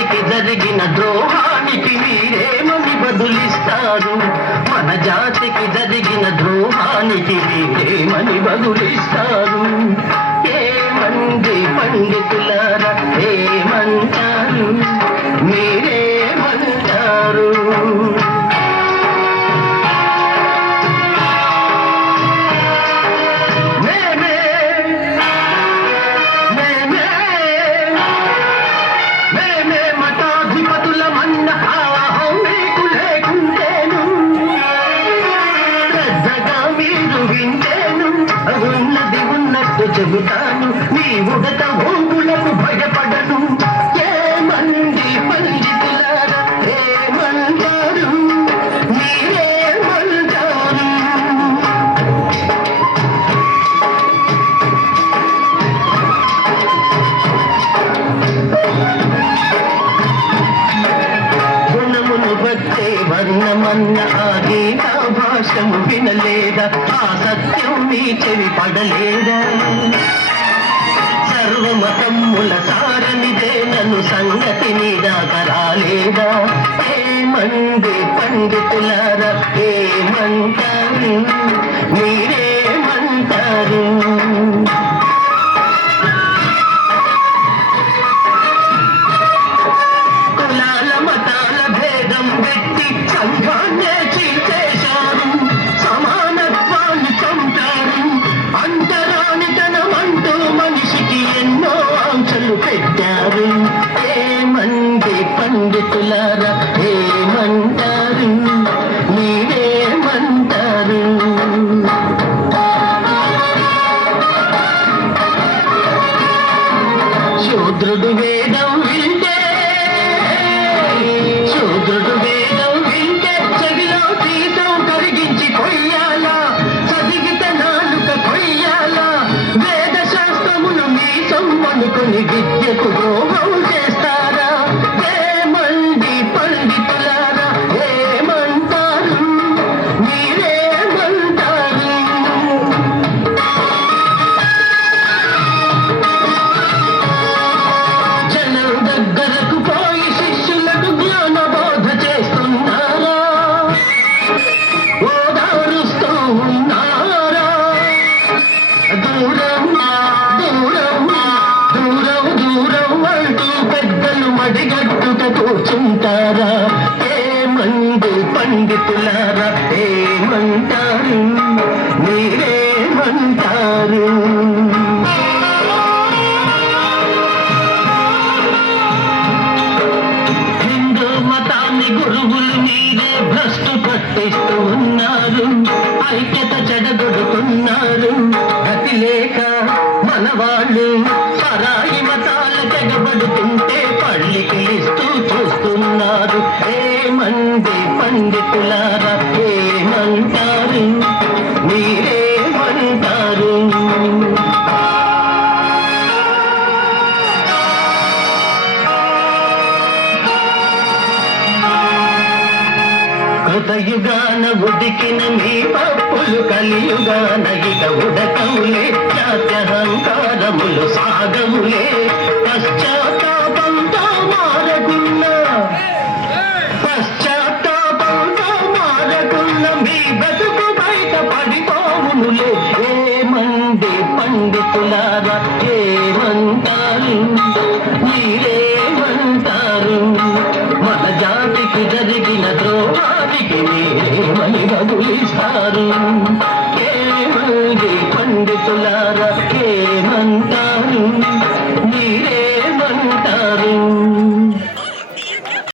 జాతికి జరిగిన ద్రోహానికి మీరేమని బదులిస్తారు? మన జాతికి జరిగిన ద్రోహానికి మీరేమని బదులిస్తారు? ఏమంది పండితులారా, ఏమంటారు? మీరేమంటారు? ఉన్నది ఉన్నట్టు చెబుతాను, నీ ఉడత ఊగులకు భయపడను. ఏమంది పండితులారా, ఏమంటారు? మీరేమంటారు? గుణమును బట్టే వర్ణమన్న ఆగేగా భాషము వినలేదా? ఆ సత్యం నీ చెవి పడలేదా? సర్వమతమ్ముల సారనిదే నన్ను సంగతి నీదాకా రాలేదా? ఏమంది పండితులారా, ఏమంటారు? మీరేమంటారు? కులాల మతాల భేదం పెట్టి సంఘాన్నే చీల్చేశారు, సమానత్వాన్ని చంపారు. అంటరానితనమంటూ మనిషికి ఎన్నో ఆంక్షలు పెట్టారు. ఏమంది పండితులారా, ఏమంటారు? మీరేమంటారు? శూద్రుడు వేదం వింటే, శూద్రుడు వేదం వింటే చెవిలో తీసం కరిగించి కొయ్యాలా? చదివిత నాలుక కొయ్యాలా? వేద శాస్త్రములు మీ సొమ్మనుకుని విద్యకు ద్రోహం చేస్తారా? ఏమంది పండితులారా, ఏమంటారు? మీరేమంటారు? జనం దగ్గరకు పోయి శిష్యులకు జ్ఞాన బోధ చేస్తున్నారా? ఓదారుస్తూ ఉన్నారా? దూరం దూరం దూరం దూరం అంటూ పెద్దలు మడిగట్టుట కూర్చుంటారా? ఏమంది పండితులారా, ఏమంటారు? మీరేమంటారు? హిందూ మతాన్ని గురువులు మీరే భ్రష్టు పట్టిస్తూ ఉన్నారు, ఐక్యత చెడగొడుతున్నారు. గతి లేక మన వాళ్ళు పరాయి మతాల తెగబడుతుంటే పళ్ళికిలిస్తూ చూస్తున్నారు. ఏమంది పండితులారా, ఏమంటారు? మీరేమంటారు? కృతయుగాన ఉడికిన మీ పప్పులు కలియుగాన ఇక ఉడకములే. జాత్యహంకారములు సాగములే. పశ్చాత్తాపంతో మారకున్నా, పశ్చాత్తాపంతో మారకున్న మీ బతుకు బయట పడిపోవునులే. ఏమంది పండితులారా, ఏమంటారు? మీరేమంటారు? మన జాతికి జరిగిన ద్రోహానికి మీరేమని బదులిస్తారు? ఏమంది పండితులారా, ఏమంటారు?